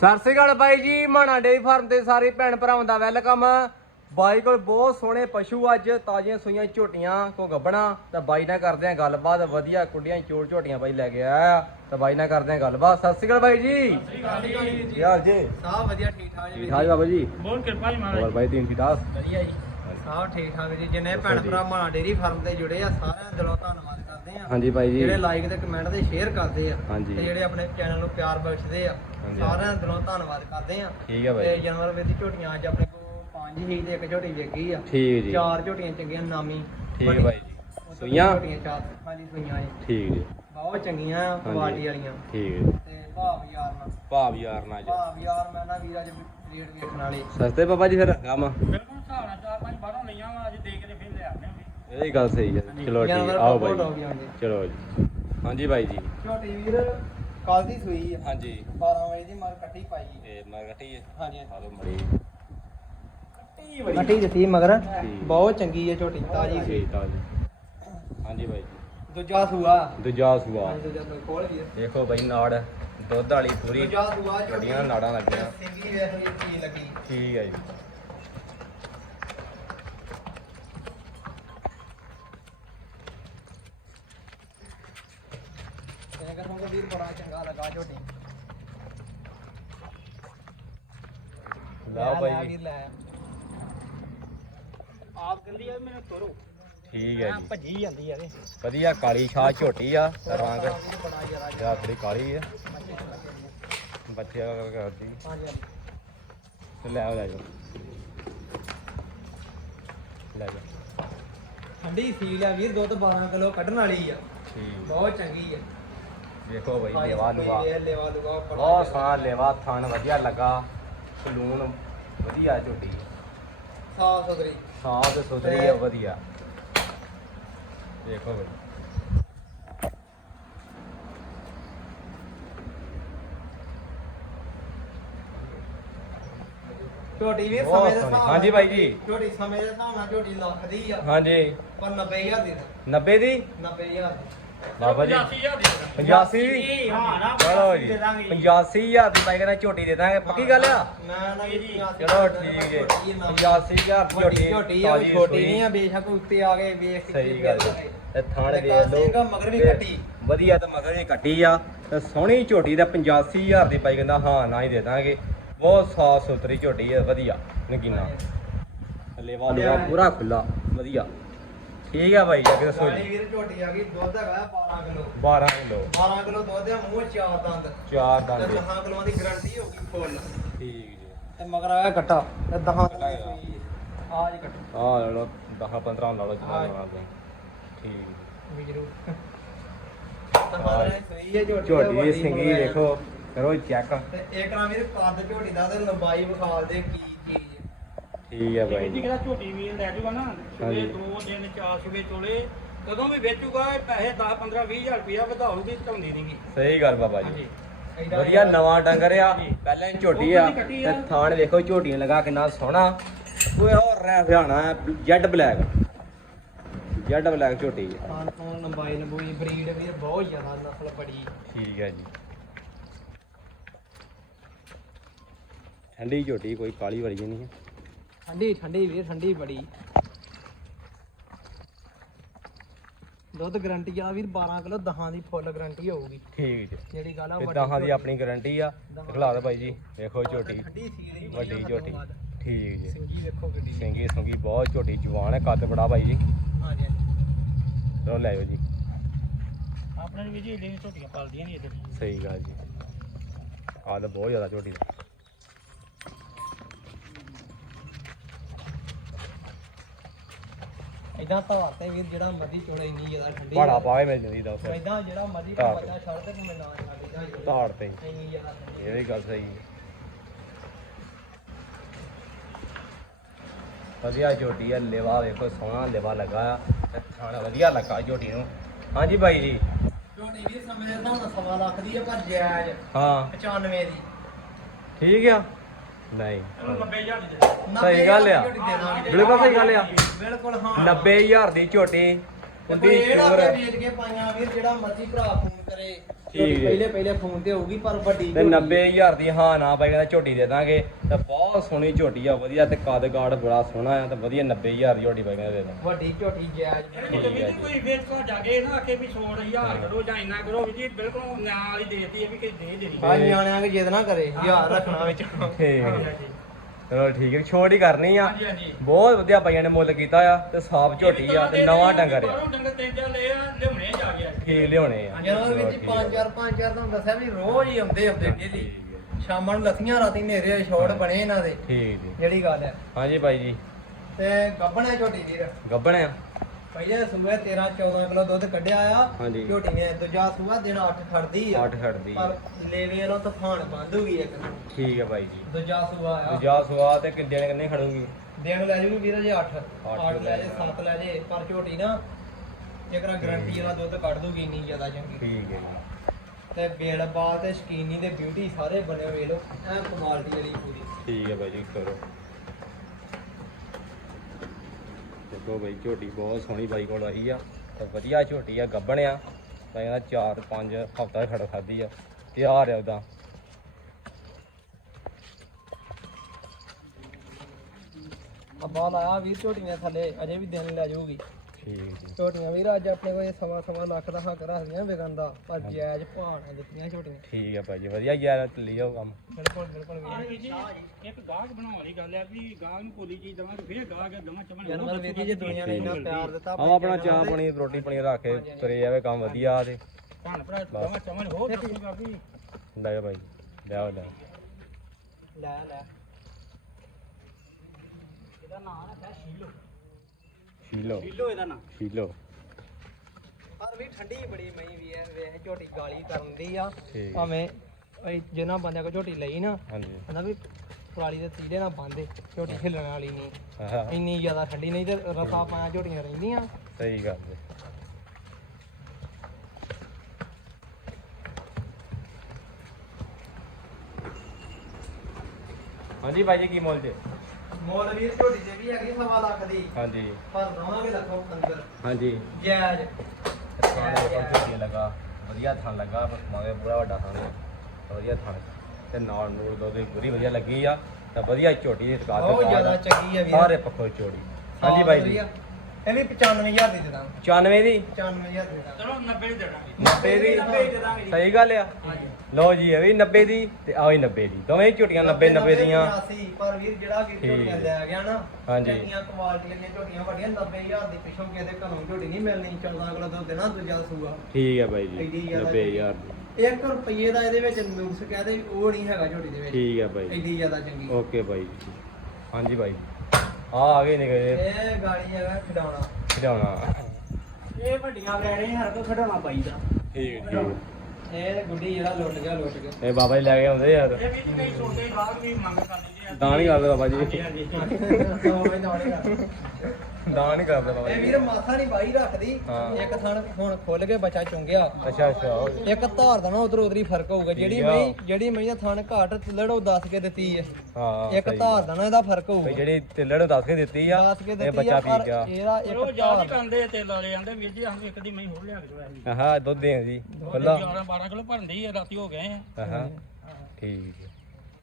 ਸਤਿ ਸ਼੍ਰੀ ਅਕਾਲ ਬਾਈ ਜੀ ਮਾਣਾ dairy farm ਤੇ ਸਾਰੇ ਭੈਣ ਭਰਾਵਾਂ ਦਾ ਵੈਲਕਮ। ਬਾਈ ਕੋਲ ਬਹੁਤ ਸੋਹਣੇ ਪਸ਼ੂ ਅੱਜ ਤਾਜ਼ੀਆਂ ਸੂਈਆਂ ਝੋਟੀਆਂ ਕੋ ਗੱਬਣਾ। ਤਾਂ ਬਾਈ ਨਾਲ ਕਰਦੇ ਆ ਗੱਲਬਾਤ ਵਧੀਆ ਕੁੜੀਆਂ ਚੋੜ ਝੋਟੀਆਂ ਬਾਈ ਲੈ ਕੇ ਆਇਆ। ਤਾਂ ਬਾਈ ਨਾਲ ਕਰਦੇ ਆ ਗੱਲਬਾਤ। ਸਤਿ ਸ਼੍ਰੀ ਅਕਾਲ ਬਾਈ ਜੀ। ਕੀ ਹਾਲ ਜੀ? ਸਭ ਵਧੀਆ ਠੀਕ ਠਾਕ ਜੀ। ਠੀਕ ਠਾਕ ਬਾਬਾ ਜੀ? ਬਹੁਤ ਕਿਰਪਾ ਜੀ ਮਹਾਰਾਜ ਹੋਰ ਬਾਈ ਤੀਨ ਠਾਕ ਵਧੀਆ ਜੀ। ਸਭ ਠੀਕ ਠਾਕ ਜੀ। ਜਿੰਨੇ ਭੈਣ ਭਰਾ ਮਾਣਾ ਡੇਰੀ ਫਾਰਮ ਤੇ ਜੁੜੇ ਆ ਸਾਰਿਆਂ ਦਿਲੋਂ ਧੰਨਵਾਦ ਕਰਦੇ ਆ। ਹਾਂਜੀ ਬਾਈ ਜੀ। ਜਿਹੜੇ ਲਾਈਕ ਤੇ ਕਮੈਂਟ ਤੇ ਸ਼ੇਅਰ ਕਰਦੇ ਆ। ਤੇ ਜਿਹੜੇ ਆਪਣੇ ਚੈਨਲ ਨੂੰ ਪਿਆਰ ਬਖਸ਼ਦੇ ਆ। ਸਾਰਿਆਂ ਦਿਲੋਂ ਧੰਨਵਾਦ ਕਰਦੇ ਆ। ਠੀਕ ਹੈ ਤੇ ਬਾਈ ਜਾਨਵਰ ਵੇਦੀ ਝੋਟੀਆਂ ਅੱਜ ਆਪਣੇ ਕੋਲ ਪੰਜ ਹੀ ਤੇ ਇੱਕ ਝੋਟੀ ਵੇਗੀ ਆ। ਠੀਕ ਜੀ। ਚਾਰ ਝੋਟੀਆਂ ਚੰਗੀਆਂ ਨਾਮੀ। ਠੀਕ ਹੈ ਬਾਈ ਜੀ। ਸੂਈਆਂ? ਝੋਟੀਆਂ ਚਾਰ ਹਾਂਜੀ ਸੂਈਆਂ ਠੀਕ ਜੀ। ਬਹੁਤ ਚੰਗੀਆਂ ਕੁਆਲਿਟੀ ਵਾਲੀਆਂ। ਠੀਕ ਤੇ ਭਾਵ ਯਾਰ ਨਾਲ। ਭਾਵ ਯਾਰ ਨਾ ਜੀ। ਭਾਵ ਯਾਰ ਮੈਂ ਨਾ ਵੀਰਾ ਜੀ ਰੇਟ ਵੇਖਣ ਵਾਲੇ ਸਸਤੇ ਬਾਬਾ ਜੀ ਫਿਰ ਕੰਮ। ਬਿਲਕੁਲ ਹਿਸਾਬ ਨਾਲ ਚਾਰ ਪੰਜ ਬਾਹਰੋਂ ਲਈਆਂ ਵਾ ਅੱਜ ਦੇ ਕੇ ਤੇ ਫਿਰ ਲੈ ਆਉਂਦੇ ਹਾਂ ਇਹ ਗੱਲ ਸਹੀ ਹੈ ਚਲੋ ਠੀਕ ਆਓ ਬਾਈ ਚਲੋ ਜੀ। ਹਾਂਜੀ ਬਾਈ ਜੀ। ਝੋਟੀ ਵੀਰ ਕੱਲ ਦੀ ਸੂਈ ਆ। ਹਾਂਜੀ। 12 ਵਜੇ ਦੀ ਮਾਰ ਕੱਟੀ ਪਾਈ ਹਾਂਜੀ ਹਾਲੋ ਮੜੀ। ਕੱਟੀ ਦਿੱਤੀ ਮਗਰ। ਠੀਕ। ਬਹੁਤ ਚੰਗੀ ਹੈ ਤਾਜੀ ਸੂਈ ਠੀਕ ਆ ਜੀ ਹਾਂਜੀ ਬਾਈ ਜੀ। ਦੂਜਾ ਸੂਆ। ਦੂਜਾ ਸੂਆ। ਹਾਂਜੀ ਦੂਜਾ ਸੂਆ ਖੋਲ ਵੀਰ ਦੇਖੋ ਬਾਈ ਨਾੜ। ਦੁੱਧ ਵਾਲੀ ਪੂਰੀ ਵੱਡੀਆਂ ਨਾੜਾਂ ਲੱਗੀਆਂ। ਸਿੰਗੀ ਵੇਖ ਲਈ ਕੀ ਲੱਗੀ ਠੀਕ ਹੈ ਜੀ। ਤੇ ਅਗਰ ਵੀਰ ਬੜਾ ਚੰਗਾ ਲੱਗਾ ਝੋਟੀ ਲਓ ਵੀਰ ਲੈ। ਆਪ ਕਹਿੰਦੀ ਆ ਮੈਨੂੰ ਤੋਰੋ। ਠੀਕ ਹੈ ਜੀ। ਭੱਜੀ ਜਾਂਦੀ ਆ ਇਹਦੇ ਵਧੀਆ ਕਾਲੀ ਛਾਹ ਝੋਟੀ ਆ ਰੰਗ। ਬੜਾ ਯਾਰਾ ਜਾਂ ਥੋੜੀ ਕਾਲੀ ਹੈ ਬੱਚੇ ਕਰਦੀ ਹਾਂਜੀ ਹਾਂਜੀ। ਤੇ ਲੈ ਆਓ ਲੈ ਜਾਓ। ਲੈ ਜਾਓ। ਠੰਡੀ ਸੀਲ ਆ ਵੀਰ ਦੁੱਧ 12 ਕਿਲੋ ਕੱਢਣ ਵਾਲੀ ਆ। ਠੀਕ। ਬਹੁਤ ਚੰਗੀ ਆ। ਦੇਖੋ ਬਾਈ ਲੇਵਾ ਲੁਵਾ। ਲੇਵਾ ਲੁਵਾ ਬੜਾ ਬਹੁਤ। ਸੋਹਣਾ ਲੇਵਾ ਥਣ ਵਧੀਆ ਲੱਗਾ। ਸਲੂਨ ਵਧੀਆ ਝੋਟੀ। ਸਾਫ਼ ਸੁਥਰੀ। ਸਾਫ਼ ਸੁਥਰੀ ਹੈ ਵਧੀਆ। ਦੇਖੋ ਬਾਈ। ਝੋਟੀ ਬਹੁਤ ਸਮੇਂ ਦੇ ਸੋਹਣੀ। ਹਿਸਾਬ ਹਾਂਜੀ ਬਾਈ ਜੀ। ਝੋਟੀ ਸਮੇਂ ਦੇ ਹਿਸਾਬ ਨਾਲ ਝੋਟੀ ਲੱਖ ਦੀ ਆ। ਹਾਂਜੀ। ਪਰ 90000 ਦੀ 90 ਦੀ? 90000 ਦੀ। ਬਾਬਾ ਜੀ। 85000 ਦੀ 85 ਹਾਂ ਨਾ ਚਲੋ ਜੀ। ਦੇ ਦਾਂਗੇ ਜੀ। 85000 ਦੀ ਬਾਈ ਕਹਿੰਦਾ ਝੋਟੀ ਦੇ ਦਾਂਗੇ। ਪੱਕੀ ਗੱਲ ਆ? ਮੈਂ ਨਾ ਜੀ ਚਲੋ ਠੀਕ ਜੀ 85000 ਦੀ ਵੱਡੀ ਝੋਟੀ ਝੋਟੀ ਆ ਵੀ ਤਾਜ਼ੀ ਛੋਟੀ ਸੂਈ। ਨਹੀਂ ਆ ਬੇਸ਼ੱਕ ਉੱਤੇ ਆ ਗਏ ਵੇਖ ਕੇ ਸਹੀ ਕੀ ਗੱਲ ਗੱਲ ਹੈ। ਹੈ। ਤੇ ਥਾਣ ਤੇ ਦੇ ਕਾਸੇ ਲੋ ਦਾ ਮਗਰ ਵੀ ਤੇ ਕੱਟੀ। ਵਧੀਆ ਤੇ ਮਗਰ ਵੀ ਕੱਟੀ ਆ। ਤੇ ਸੋਹਣੀ ਝੋਟੀ ਦਾ 85000 ਦੀ ਬਾਈ ਕਹਿੰਦਾ ਹਾਂ ਨਾ ਹੀ ਦੇ ਦਾਂਗੇ। ਬਹੁਤ ਸਾਫ਼ ਸੁਥਰੀ ਝੋਟੀ ਹੈ ਵਧੀਆ। ਨਗੀਨਾ। ਲੇਵਾ ਲੇਵਾ ਪੂਰਾ ਖੁੱਲਾ ਵਧੀਆ। ਠੀਕ ਆ ਬਾਈ ਅੱਗੇ ਦੱਸੋ ਜੀ। ਵੀਰ ਝੋਟੀ ਆ ਗਈ ਦੁੱਧ ਹੈਗਾ 12 ਕਿਲੋ। 12 ਕਿਲੋ। 12 ਕਿਲੋ ਦੁੱਧ ਆ ਮੂੰਹ ਚਾਰ ਦੰਦ। ਚਾਰ ਤੇ ਦੰਦ 10 ਕਿਲੋਆਂ ਦੀ ਗਾਰੰਟੀ ਹੋਊਗੀ ਫੁੱਲ ਠੀਕ ਜੀ। ਤੇ ਮਗਰ ਆਇਆ ਕੱਟਾ ਤੇ 10 ਕੱਟਾ ਹੈਗਾ। ਆ। ਜੀ ਕੱਟਾ। ਆ ਲੈ ਲਓ 10 15 ਲਾ ਲਓ ਜਿੰਨਾ ਹਾਂ। ਲਾਉਣਾ ਤੁਸੀਂ। ਠੀਕ ਵੀ ਜ਼ਰੂਰ। ਤਾਂ ਹੈ ਝੋਟੀ ਮੋਬਾਈਲ। ਦੇਖੋ ਕਰੋ ਚੈੱਕ ਤੇ ਇੱਕ ਨਾ ਵੀਰ ਕੱਦ ਝੋਟੀ ਦਾ ਤੇ ਲੰਬਾਈ ਵਿਖਾਲ ਦੇ ਕੀ ਹੈ। ਠੀਕ ਹੈ ਬਾਈ ਜੀ ਜੀ। ਕਿਹੜਾ ਝੋਟੀ ਲੈ ਜਾਊਗਾ ਨਾ ਹਾਂਜੀ। ਸਵੇ ਦੋ ਦਿਨ ਚਾਰ ਸਵੇ ਤੋਲੇ ਕਦੋਂ ਵੀ ਵੇਚੂਗਾ ਇਹ ਪੈਸੇ 10 15 20000 ਰੁਪਇਆ ਵਧਾਉਗੀ ਘਟਾਉਂਦੀ ਨਹੀਂਗੀ ਸਹੀ ਗੱਲ ਬਾਬਾ ਜੀ। ਵਧੀਆ ਨਵਾਂ ਡੰਗਰ ਆ। ਪਹਿਲਾਂ ਹੀ ਝੋਟੀ ਆ ਉਹ ਵੀ ਕੱਟੀ ਤੇ ਆ। ਥਾਣ ਵੇਖੋ ਝੋਟੀਆਂ ਲਗਾ ਕਿੰਨਾ ਸੋਹਣਾ। ਓਏ ਹੋਰ ਰਹਿ Haryana jet black. Jet black ਝੋਟੀ ਆ। ਖਾਣ ਤੋਂ ਲੰਬਾਈ ਲੰਬੂਈ ਬਰੀਡ ਵੀਰ ਬਹੁਤ ਜ਼ਿਆਦਾ ਨਸਲ ਬੜੀ। ਠੀਕ ਹੈ ਜੀ। ਠੰਡੀ ਝੋਟੀ ਕੋਈ ਕਾਲੀ ਵਰਗੀ ਨਹੀਂ ਹੈ ਠੰਡੀ ਠੰਡੀ ਵੀਰ ਠੰਡੀ ਬੜੀ। ਦੁੱਧ ਗਰੰਟੀ ਆ ਵੀਰ 12 ਕਿਲੋ ਦਹਾਂ ਦੀ ਫੁੱਲ ਗਰੰਟੀ ਹੋਊਗੀ। ਠੀਕ ਜੀ। ਜਿਹੜੀ ਗੱਲ ਆ ਤੇ ਵੱਡੀ ਦਹਾਂ ਦੀ। ਆਪਣੀ ਗਾਰੰਟੀ ਆ। ਖਿਲਾ ਦੇ ਬਾਈ ਜੀ ਵੇਖੋ ਝੋਟੀ। ਠੰਡੀ ਸੀਲ ਹੀ ਬੜੀ ਵੱਡੀ ਝੋਟੀ। ਠੀਕ ਜੀ। ਸਿੰਗੀ ਵੇਖੋ ਕਿੱਡੀ। ਸਿੰਗੀ ਸੁੰਗੀ ਬਹੁਤ ਝੋਟੀ ਜਵਾਨ ਹੈ ਕੱਦ ਬੜਾ ਬਾਈ ਜੀ। ਹਾਂਜੀ ਚਲੋ ਲੈ ਆਓ ਜੀ। ਆਪਣੇ ਵੀ ਜੀ ਇਹਦੀਆਂ ਝੋਟੀਆਂ ਪਲਦੀਆਂ ਨਹੀਂ ਇੱਧਰ। ਸਹੀ ਗੱਲ ਜੀ। ਕੱਦ ਬਹੁਤ ਜ਼ਿਆਦਾ ਝੋਟੀ ਦਾ ਇਦਾਂ ਧਾਰ ਤੇ ਵੀਰ ਜਿਹੜਾ ਮਰਜ਼ੀ ਚੋੜਾ ਇੰਨੀ ਜ਼ਿਆਦਾ ਠੰਡੀ ਭਾੜਾ ਪਾਵੇ ਮਿਲ ਜਾਂਦੀ ਦਾ ਉੱਥੇ ਇਦਾਂ ਜਿਹੜਾ ਮਰਜ਼ੀ ਧਾਰ। ਬੱਚਾ ਛੱਡ ਤੇ ਨਾ ਛੱਡ ਧਾੜ ਤੇ। ਇੰਨੀ ਜ਼ਿਆਦਾ ਠੰਡੀ ਇਹ ਵੀ ਗੱਲ ਸਹੀ। ਹੈ ਵਧੀਆ ਝੋਟੀ ਆ ਲੇਵਾ ਵੇਖੋ ਸੋਹਣਾ ਲੇਵਾ ਲੱਗਾ ਆ। ਤੇ ਖਾਣਾ ਵਧੀਆ ਲੱਗਾ ਝੋਟੀ ਨੂੰ। ਹਾਂਜੀ ਬਾਈ ਜੀ। ਝੋਟੀ ਵੀਰ ਸਮੇਂ ਦੇ ਸਵਾ ਲੱਖ ਦੀ ਹੈ ਪਰ ਜਾਇਜ਼ ਹਾਂ। 95 ਦੀ। ਠੀਕ ਆ। ਨਹੀਂ। ਉਹਨੂੰ 90000 ਦੀ ਦੇ ਸਹੀ ਗੱਲ ਆ। ਬਿਲਕੁਲ ਸਹੀ ਗੱਲ ਆ। ਬਿਲਕੁਲ ਹਾਂ। 90000 ਦੀ ਝੋਟੀ। ਨਾ ਚੋਰ ਕਿ ਵੇਚ ਕੇ ਪਾਈਆਂ ਵੀਰ ਜਿਹੜਾ ਮਰਜ਼ੀ ਭਰਾ ਫੋਨ ਕਰੇ। ਠੀਕ ਹੈ। ਪਹਿਲੇ ਪਹਿਲੇ ਫੋਨ ਤੇ ਹੋਊਗੀ ਪਰ ਵੱਡੀ ਤੇ ਝੋਟੀ। 90000 ਦੀ ਹਾਂ ਨਾ ਬਾਈ ਕਹਿੰਦਾ ਝੋਟੀ ਦੇ ਦਾਂਗੇ। ਤੇ ਬਹੁਤ ਸੋਹਣੀ ਝੋਟੀ ਆ ਵਧੀਆ ਤੇ ਕਦ ਗਾੜ ਬੜਾ ਸੋਹਣਾ ਆ ਤੇ ਵਧੀਆ 90000 ਦੀ ਝੋਟੀ ਬਾਈ ਕਹਿੰਦਾ ਦੇ ਦਾਂਗੇ। ਵੱਡੀ ਝੋਟੀ ਜਾਇਜ਼ ਇਹਦੇ ਵਿੱਚ ਵੀ ਕੋਈ ਤੋਂ ਜਾ ਕੇ ਨਾ ਆਕੇ ਵੀ 100,000 ਕਰੋ ਜਾਂ ਇੰਨਾ ਕਰੋ ਵੀ ਜੀ ਬਿਲਕੁਲ ਨਾਲ ਹੀ ਦੇਤੀ ਹੈ ਵੀ ਕਿ ਦੇ ਦੇਣੀ। ਆ ਨਿਆਣਿਆਂ ਕੇ ਜਿੱਦ ਨਾ ਕਰੇ ਯਾਰ ਰੱਖਣਾ ਵਿੱਚ। ਠੀਕ ਹੈ। ਚਲੋ ਠੀਕ ਹੈ ਛੋੜ ਹੀ ਕਰਨੀ ਆ। ਹਾਂਜੀ ਹਾਂਜੀ। ਬਹੁਤ ਵਧੀਆ ਬਾਈਆਂ ਨੇ ਮੁੱਲ ਕੀਤਾ ਆ ਤੇ ਸਾਫ਼ ਝੋਟੀ ਆ ਤੇ ਨਵਾਂ ਡੰਗਰ ਆ। ਡੰਗਰ ਤਿੰਨ ਚਾਰ ਲਏ ਆ ਲਿਆਉਣੇ ਜਾ ਕੇ ਠੀਕ ਲਿਆਉਣੇ ਆ। ਜਦੋਂ ਵਿੱਚ 5000 5000 ਤੁਹਾਨੂੰ ਦੱਸਿਆ ਵੀ ਰੋਜ਼ ਹੀ ਆਉਂਦੇ ਆਉਂਦੇ ਡੇਲੀ ਸ਼ਾਮਾਂ ਨੂੰ ਲੱਥੀਆਂ ਰਾਤੀ ਨੇਰੇ ਸ਼ਾਟ ਬਣੇ ਇਹਨਾਂ ਦੇ। ਠੀਕ ਜੀ। ਜਿਹੜੀ ਗੱਲ ਹੈ ਹਾਂਜੀ ਬਾਈ ਜੀ। ਤੇ ਗੱਬਣਾ ਝੋਟੀ ਵੀਰ। ਗੱਬਣ ਆ। ਪਹਿਲੇ ਸੂਏ 13 14 ਕਿਲੋ ਦੁੱਧ ਕੱਢਿਆ ਆ ਹਾਂਜੀ। ਝੋਟੀ ਨੇ ਦੂਜਾ ਸੂਆ ਦਿਨ 8 ਖੜਦੀ ਆ। 8 ਛੱਡਦੀ ਪਰ ਲੇਵੇ ਵਾਲਾ ਤੂਫਾਨ ਬੰਦ ਹੋ ਗਈ ਇੱਕ ਠੀਕ ਹੈ ਬਾਈ ਜੀ। ਦੂਜਾ ਸੂਆ ਆ। ਦੂਜਾ ਸਵਾ ਤੇ ਕਿੰਨੇ ਕਿੰਨੇ ਖੜੂਗੀ? ਦਿਨ ਲੈ ਜੂਗੀ ਵੀਰ ਜੇ 8 ਅੱਠ 8 ਲੈ ਜੇ 7 ਲੈ ਜੇ ਪਰ ਝੋਟੀ ਨਾ ਜੇਕਰ ਗਰੰਟੀ ਵਾਲਾ ਦੁੱਧ ਕੱਢ ਦੂਗੀ ਇੰਨੀ ਜ਼ਿਆਦਾ ਚੰਗੀ। ਠੀਕ ਹੈ ਜੀ। ਤੇ ਬੇੜ ਬਾਲ ਤੇ ਸ਼ਕੀਨੀ ਤੇ ਬਿਊਟੀ ਸਾਰੇ ਬਣੇ ਹੋਏ ਲੋ ਐ ਕੁਆਲਿਟੀ ਵਾਲੀ ਪੂਰੀ। ਠੀਕ ਹੈ ਬਾਈ ਜੀ ਕਰੋ। ਦੇਖੋ ਬਾਈ, ਝੋਟੀ ਬਹੁਤ ਸੋਹਣੀ ਬਾਈ ਕੋਲ ਆਈ ਆ ਤੇ ਵਧੀਆ ਝੋਟੀ ਆ ਗੱਬਣ ਆ ਬਾਈ ਕਹਿੰਦਾ 4 5 ਹਫ਼ਤਾ ਖੜ ਖਾਦੀ ਆ, ਤਿਆਰ ਆ ਉਹਦਾ। ਆ ਬਾਲ ਆਇਆ ਵੀਰ ਝੋਟੀਆਂ ਥੱਲੇ, ਅਜੇ ਵੀ ਦਿਨ ਲੈ ਜਾਊਗੀ। ਠੀਕ ਜੀ ਝੋਟੀਆਂ ਵੀਰ ਅੱਜ ਆਪਣੇ ਕੋਲ ਸਵਾ ਸਵਾ ਲੱਖ ਦਾ ਹੱਕ ਰੱਖਦੀਆਂ ਵਿਕਣ ਦਾ। ਪਰ ਜਾਇਜ਼ ਭਾਅ ਨਾਲ ਦਿੱਤੀਆਂ ਝੋਟੀਆਂ। ਠੀਕ ਹੈ ਬਾਈ ਜੀ ਵਧੀਆ ਯਾਰ ਚੱਲੀ ਜਾਓ ਕੰਮ। ਬਿਲਕੁਲ ਬਿਲਕੁਲ ਆਹ ਵੀਰ ਵੀ ਜੀ ਇੱਕ ਗਾਹਕ ਬਣਾਉਣ ਵਾਲੀ ਗੱਲ ਹੈ ਵੀ ਗਾਹਕ ਨੂੰ ਕੋਲੀ ਚੀਜ਼ ਦਵਾਂਗੇ ਫਿਰ ਗਾਹਕ ਦਵਾਂ ਚਮਨ ਜਾਨਵਰ ਵੀਰ ਜੀ ਜੇ ਦੁਨੀਆ ਨੇ ਇੰਨਾ ਪਿਆਰ ਦਿੱਤਾ ਆਹ ਆਪਣਾ ਚਾਹ ਪਾਣੀ ਰੋਟੀ ਪਾਣੀ ਰੱਖ ਕੇ ਤੁਰੇ ਜਾਵੇ ਕੰਮ ਵਧੀਆ ਤੇ। ਭਣ ਭਰਾ ਦਵਾਂ ਚਮਨ ਹੋਰ ਦੱਸੂਗਾ ਵੀ ਲੈ ਜਾ ਬਾਈ ਲੈ ਆਓ ਲੈ ਲੈ ਲੈ। ਇਹਦਾ ਨਾਮ ਹੈ ਸ਼ੀਲੋ। ਸ਼ੀਲੋ ਸ਼ੀਲੋ ਇਹਦਾ ਨਾਮ ਸ਼ੀਲੋ ਪਰ ਵੀ ਠੰਡੀ ਬੜੀ ਮਈ ਵੀ ਐ ਵੇਖ ਝੋਟੀ ਗਾਲੀ ਕਰਨ ਦੀ ਆ। ਠੀਕ। ਭਾਵੇਂ ਇਹ ਜਿਨ੍ਹਾਂ ਬੰਦਿਆਂ ਕੋ ਝੋਟੀ ਲਈ ਨਾ ਹਾਂਜੀ। ਕਹਿੰਦਾ ਵੀ ਪਰਾਲੀ ਦੇ ਤੀਲੇ ਨਾਲ ਬੰਦੇ ਝੋਟੀ ਹਿੱਲਣ ਵਾਲੀ ਨਹੀਂ। ਆਹਾ, ਇੰਨੀ ਜ਼ਿਆਦਾ ਠੰਡੀ ਨਹੀਂ ਤੇ ਰਸਾ ਪਾਇਆ ਝੋਟੀਆਂ ਰਹਿੰਦੀਆਂ। ਸਹੀ ਗੱਲ ਹੈ। ਹਾਂਜੀ ਭਾਈ ਜੀ ਕੀ ਮੁੱਲ ਜੇ? ਮੋਲ ਵੀਰ ਝੋਟੀ ਤੇ ਵੀ ਹੈਗੀ ਸਵਾ ਲੱਖ ਦੀ। ਹਾਂਜੀ। ਪਰ ਦਵਾਂਗੇ ਲੱਖੋਂ ਅੰਦਰ ਹਾਂਜੀ। ਜਾਇਜ਼। ਖਾਣੇ ਦਾ ਝੋਟੀ ਲੱਗਾ। ਵਧੀਆ ਥਣ ਲੱਗਾ ਪੂਰਾ ਵੱਡਾ ਹੈ ਵਧੀਆ ਥਣ। ਤੇ ਨਾਲ ਨੂਰ ਦੋ ਦੀ ਪੂਰੀ ਵਧੀਆ ਲੱਗੀ ਆ। ਤਾਂ ਵਧੀਆ ਝੋਟੀ ਦੀ ਸਕਾਤ ਬਹੁਤ ਜ਼ਿਆਦਾ ਚੰਗੀ ਆ ਵੀਰ। ਸਾਰੇ ਪੱਖੋਂ ਝੋਟੀ। ਹਾਂਜੀ ਭਾਈ ਜੀ। ਇਹ ਵੀ 95000 ਦੀ ਦੇ ਦਾਂ 94 ਦੀ? 95000 ਦੀ ਦੇ ਦਾਂ ਚਲੋ 90 ਦੇ ਦਾਂਗੇ। 90 ਦੀ? ਦਾਂਗੇ। ਸਹੀ ਗੱਲ ਆ। ਲਓ ਜੀ ਇਹ ਵੀ 90 ਦੀ ਤੇ ਆਹ ਵੀ 90 ਦੀ। ਦੋਵੇਂ ਹੀ ਝੋਟੀਆਂ 90 90 ਦੀਆਂ। 85 ਪਰ ਵੀਰ ਜਿਹੜਾ ਠੀਕ। ਝੋਟੀਆਂ ਲੈ ਗਿਆ ਨਾ ਹਾਂਜੀ। ਚੰਗੀਆਂ ਕੁਆਲਿਟੀ ਦੀਆਂ ਝੋਟੀਆਂ ਵੱਡੀਆਂ 90000 ਦੀ ਪਿੱਛੋਂ ਕਿਸੇ ਘਰੋਂ ਝੋਟੀ ਨਹੀਂ ਮਿਲਣੀ 14 ਕਿਲੋ ਦੁੱਧ ਦੇਣਾ ਦੂਜਾ ਸੂਆ। ਠੀਕ ਹੈ ਬਾਈ ਜੀ ਜ਼ਿਆਦਾ 90000 ਦੀ। 1 ਰੁਪਏ ਦਾ ਇਹਦੇ ਵਿੱਚ ਨੁਕਸ ਕਹਦੇ ਉਹ ਨਹੀਂ ਹੈਗਾ ਝੋਟੀ ਦੇ ਵਿੱਚ। ਠੀਕ ਹੈ ਬਾਈ ਜੀ। ਐਡੀ ਜ਼ਿਆਦਾ ਚੰਗੀ। ਓਕੇ ਬਾਈ ਜੀ। ਹਾਂਜੀ ਬਾਈ ਜੀ। ਆ ਆ ਗਏ ਨੇ ਗਏ। ਇਹ ਗਾੜੀ ਹੈਗਾ ਖਿਡਾਉਣਾ ਖਿਡਾਉਣਾ ਇਹ ਵੱਡੀਆਂ ਲੈਣੇ ਹਰ ਕੋ ਖੜਾਉਣਾ ਪਾਈਦਾ। ਠੀਕ ਠੀਕ। ਇਹ ਗੁੱਡੀ ਜਿਹੜਾ ਲੁੱਟ ਗਿਆ ਲੁੱਟ ਗਿਆ। ਇਹ ਬਾਬਾ ਜੀ ਲੈ ਕੇ ਆਉਂਦੇ ਯਾਰ। ਇਹ ਵੀ ਕਈ ਛੋਟੇ ਗਾਹਕ ਵੀ ਮੰਗ ਕਰਦੇ ਆ। ਦਾਨ ਹੀ ਕਰਦੇ ਬਾਬਾ ਜੀ। ਹਾਂਜੀ ਦੌੜੇ ਹੀ ਕਰਦੇ ਬਾਬਾ ਇਹ ਜੀ ਵੀਰ ਮਾਥਾ ਨਹੀਂ ਬਾਈ ਰੱਖਦੀ। ਹਾਂ। ਇੱਕ ਥਣ ਹੁਣ ਖੁੱਲ ਕੇ ਬੱਚਾ ਚੁੰਗਿਆ। ਅੱਛਾ ਅੱਛਾ ਜੀ। ਇੱਕ ਧਾਰ ਦਾ ਨਾ ਉਧਰ ਉਧਰ ਹੀ ਫ਼ਰਕ ਹੋਊਗਾ। ਜਿਹੜੀ ਠੀਕ ਆ। ਮਈ ਜਿਹੜੀ ਮਈ ਦਾ ਥਣ ਘਾਟ ਲੜੋ ਦੱਸ ਕੇ ਦਿੱਤੀ ਹੈ ਹਾਂ ਇੱਕ ਸਹੀ। ਧਾਰ ਦਾ ਨਾ ਇਹਦਾ ਫ਼ਰਕ ਹੋਊਗਾ। ਜਿਹੜੀ ਤਿੱਲੜ ਨੂੰ ਦੱਸ ਕੇ ਦਿੱਤੀ ਆ ਦੱਸ ਕੇ ਇਹ ਦਿੱਤੀ ਬੱਚਾ ਆ ਪੀ ਪਰ ਗਿਆ। ਇਹਦਾ ਉਹ ਇੱਕ ਜ਼ਿਆਦਾ ਧਾਰ ਕੰਦੇ ਤੇ ਲਾਲੇ ਆਂਦੇ ਵੀਰ ਜੀ ਅਸੀਂ ਇੱਕ ਦੀ ਮੈਂ ਹੋਰ ਲਿਆ ਕੇ ਦਵਾਈ ਆਹਾ ਦੁੱਧ ਦੇ ਜੀ ਖੁੱਲਾ 11 12 ਕਿਲੋ ਭਰਨ ਦੀ ਆ ਰਾਤੀ ਹੋ ਗਏ ਆ। ਠੀਕ ਹੈ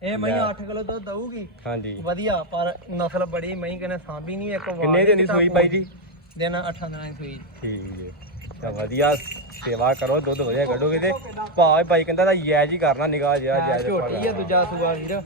ਇਹ ਮਈ ਲੈ। 8 ਕਿਲੋ ਦੁੱਧ ਦਊਗੀ। ਹਾਂਜੀ। ਵਧੀਆ ਪਰ ਨਸਲ ਬੜੀ ਮਈ ਕਹਿੰਦੇ ਸਾਂਭੀ ਨਹੀਂ ਇੱਕ ਵਾਰ ਕਿੰਨੇ ਦਿਨ ਦੀ ਸੂਈ ਬਾਈ ਜੀ? ਦਿਨ 8 ਦਿਨਾਂ ਦੀ ਸੂਈ। ਠੀਕ ਹੈ ਤਾਂ ਵਧੀਆ ਸੇਵਾ ਕਰੋ ਦੁੱਧ ਵਧੀਆ ਕੱਢੋਗੇ ਤੇ ਭਾਅ ਬਾਈ ਕਹਿੰਦਾ ਤਾਂ ਯੈਜ ਹੀ ਕਰਨਾ ਨਿਗਾਹ ਜਿਆ ਜੈਜ ਝੋਟੀ ਆ ਦੂਜਾ ਸੂਆ ਵੀਰ।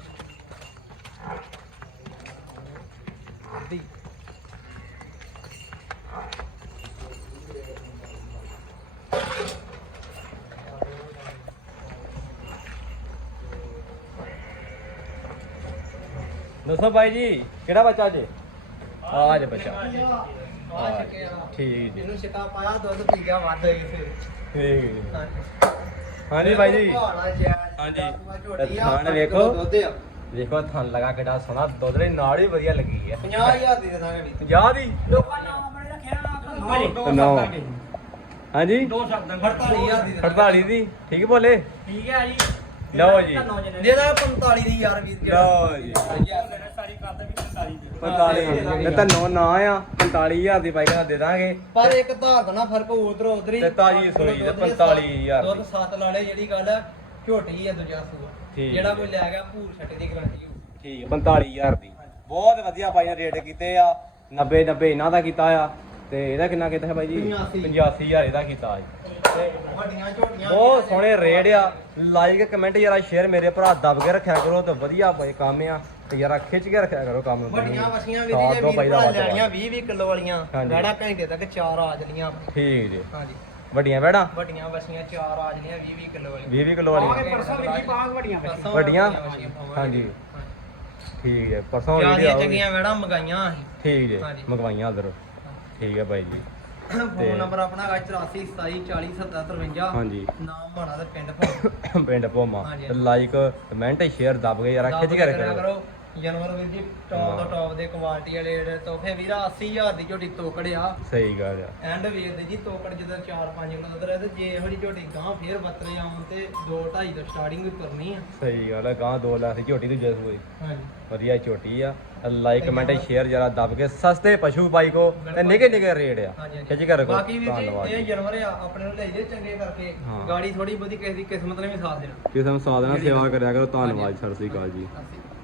ਦੱਸੋ ਬਾਈ ਜੀ ਕਿਹੜਾ ਬੱਚਾ ਜੇ ਆ ਜੇ ਬੱਚਾ ਆ ਠੀਕ ਜੀ। ਇਹਨੂੰ ਛਿੱਟਾ ਪਾਇਆ ਦੁੱਧ ਪੀ ਗਿਆ ਵੱਧ ਹੋਈ ਫਿਰ। ਠੀਕ ਹਾਂਜੀ ਹਾਂਜੀ ਬਾਈ ਜੀ। ਹਾਂਜੀ। ਥਾਣ ਵੇਖੋ। ਦੇਖੋ ਥਣ ਲਗਾ ਕਿੱਡਾ ਸੋਹਣਾ। ਦੁੱਧ ਦੇ ਨਾਲ ਹੀ ਵਧੀਆ ਲੱਗੀ ਹੈ। 50000 ਦੀ ਦੇ ਦਾਂਗੇ ਵੀ। 50 ਦੀ? ਲੋਕਾਂ ਨਾਮ ਆਪਣੇ ਰੱਖਿਆ ਨੌ। ਦੇ ਹਾਂਜੀ? ਦੋ ਸ਼ਬਦਾਂ 48000 ਦੀ ਦੇ 48 ਦੀ। ਠੀਕ ਬੋਲੇ? ਠੀਕ ਹੈ ਜੀ। ਲਓ ਜੀ। ਦੇ ਦਾਂਗੇ 45 ਦੀ ਯਾਰ ਵੀਰ ਲਓ ਜੀ। ਸਾਰੀ ਕਰਦੇ ਵੀ 45 ਦੇ। 45 ਤੇ ਤੈਨੂੰ ਨਾ ਆ 45000 ਦੀ ਬਾਈਕ ਨਾਲ ਦੇ ਦਾਂਗੇ। ਪਰ ਇੱਕ ਧਾਰ ਦਾ ਨਾ ਫ਼ਰਕ ਉਧਰ ਉਧਰ ਹੀ ਤੇ ਤਾਜ਼ੀ ਸੂਈ ਤੇ 45,000 ਦੁੱਧ ਸੱਤ ਲਾੜੇ ਜਿਹੜੀ ਗੱਲ ਆ ਝੋਟੀ ਆ ਦੂਜਾ ਸੂਆ। ਜਿਹੜਾ ਕੋਈ ਲੈ ਗਿਆ ਭੂਰ ਛੱਟੇ ਦੀ ਗਾਰੰਟੀ ਹੋਊ। ਠੀਕ 45000 ਦੀ। ਬਹੁਤ ਵਧੀਆ ਬਾਈ ਨੇ ਰੇਟ ਕੀਤੇ ਆ 90 90 ਇਹਨਾਂ ਦਾ ਕੀਤਾ ਆ। ਤੇ ਇਹਦਾ ਕਿੰਨਾ ਕੀਤਾ ਹੈ ਬਾਈ ਜੀ? 85 85000 ਇਹਦਾ ਕੀਤਾ ਜੀ। ਤੇ ਵੱਡੀਆਂ ਝੋਟੀਆਂ ਬਹੁਤ ਸੋਹਣੇ ਰੇਟ ਆ। ਲਾਈਕ ਕਮੈਂਟ ਯਾਰਾ ਸ਼ੇਅਰ ਮੇਰੇ ਭਰਾ ਦਬ ਕੇ ਰੱਖਿਆ ਕਰੋ ਤੇ ਵਧੀਆ ਬਾਈ ਕੰਮ ਆ। ਤੇ ਯਾਰਾ ਖਿੱਚ ਕੇ ਰੱਖਿਆ ਕਰੋ ਕੰਮ। ਵੱਡੀਆਂ ਵਸੀਆਂ ਵੀ ਜੇ ਵੀਰ ਤੋਂ ਲੈਣੀਆਂ ਵੱਧ। 20 20 ਕਿਲੋ ਵਾਲੀਆਂ। ਗਾੜਾ ਘੰਟੇ ਤੱਕ ਚਾਰ ਆ ਜਲੀਆਂ ਠੀਕ ਜੀ। ਹਾਂਜੀ। ਵੱਡੀਆਂ ਬੈੜਾ? ਵੱਡੀਆਂ ਵਸੀਆਂ ਚਾਰ ਆ ਜਲੀਆਂ 20 20 ਕਿਲੋ ਵਾਲੀਆਂ। 20 ਕਿਲੋ ਆਗੇ ਵਾਲੀ ਪਰਸੋਂ ਵੀ ਜੀ ਬਾਗ ਵੱਡੀਆਂ ਵੱਡੀਆਂ? ਹਾਂਜੀ। ਠੀਕ ਹੈ ਪਰਸੋਂ ਆਊਗੀ। ਚੰਗੀਆਂ ਮੈਡਮ ਮੰਗਾਈਆਂ ਠੀਕ ਜੀ। ਮੰਗਵਾਈਆਂ ਉਧਰ। ਠੀਕ ਹੈ ਬਾਈ ਜੀ। ਫੋਨ ਨੰਬਰ ਆਪਣਾ ਹੈਗਾ 84 27 40 70 53 ਹਾਂਜੀ। ਨਾਮ ਮਾਣਾ ਤੇ ਪਿੰਡ ਭੋਗ ਪਿੰਡ ਭੋਮਾ। ਲਾਈਕ ਕਮੈਂਟ ਸ਼ੇਅਰ ਦਬ ਕੇ ਯਾਰਾ ਖਿੱਚ ਕੇ ਰੱਖਿਆ ਕਰੋ। ਜਾਨਵਰ ਵੀਰ ਜੀ ਟੌਪ ਤੋਂ। ਟੌਪ ਦੇ ਕੁਆਲਿਟੀ ਵਾਲੇ ਜਿਹੜੇ ਤੋਹਫੇ ਵੀਰਾ 80000 ਦੀ ਝੋਟੀ ਤੋਕੜ ਆ। ਸਹੀ ਗੱਲ ਆ। ਐਂਡ ਵੀਰ ਦੇ ਜੀ ਤੋਕੜ ਜਦੋਂ 4-5 ਕਿਲੋ ਉਧਰ ਹੈ ਤੇ ਜੇ ਇਹੋ ਜਿਹੀ ਝੋਟੀ ਗਾਂ ਫੇਰ ਬੱਤਰੇ ਆਉਣ ਤੇ 2-2.5 ਤੋਂ ਸਟਾਰਟਿੰਗ ਕਰਨੀ ਆ। ਸਹੀ ਗੱਲ ਆ ਗਾਂ 2 ਲੱਖ ਦੀ ਝੋਟੀ ਦੂਜੇ ਸੂਈ ਹਾਂਜੀ। ਵਧੀਆ ਝੋਟੀ ਆ ਲਾਈਕ ਕਮੈਂਟ ਸ਼ੇਅਰ ਜਰਾ ਦਬ ਕੇ ਸਸਤੇ ਪਸ਼ੂ ਬਾਈ ਕੋ ਤੇ ਨਿੱਕੇ ਨਿੱਕੇ ਰੇਟ ਆ। ਖਿੱਚ ਕੇ ਰੱਖੋ ਬਾਕੀ ਵੀਰ ਜੀ ਇਹ ਜਾਨਵਰ ਆ ਆਪਣੇ ਨੂੰ ਲਈਦੇ ਚੰਗੇ ਕਰਕੇ। ਗਾੜੀ ਥੋੜੀ ਬਹੁਤੀ ਕਿਸੇ ਦੀ ਕਿਸਮਤ ਨੇ ਵੀ ਸਾਥ ਦੇਣਾ। ਕਿਸੇ ਨੂੰ ਸਾਧ ਨਾਲ ਸੇਵਾ ਕਰਿਆ ਕਰੋ। ਧੰਨਵਾਦ ਸ੍ਰੀ ਅਕਾਲ ਜੀ।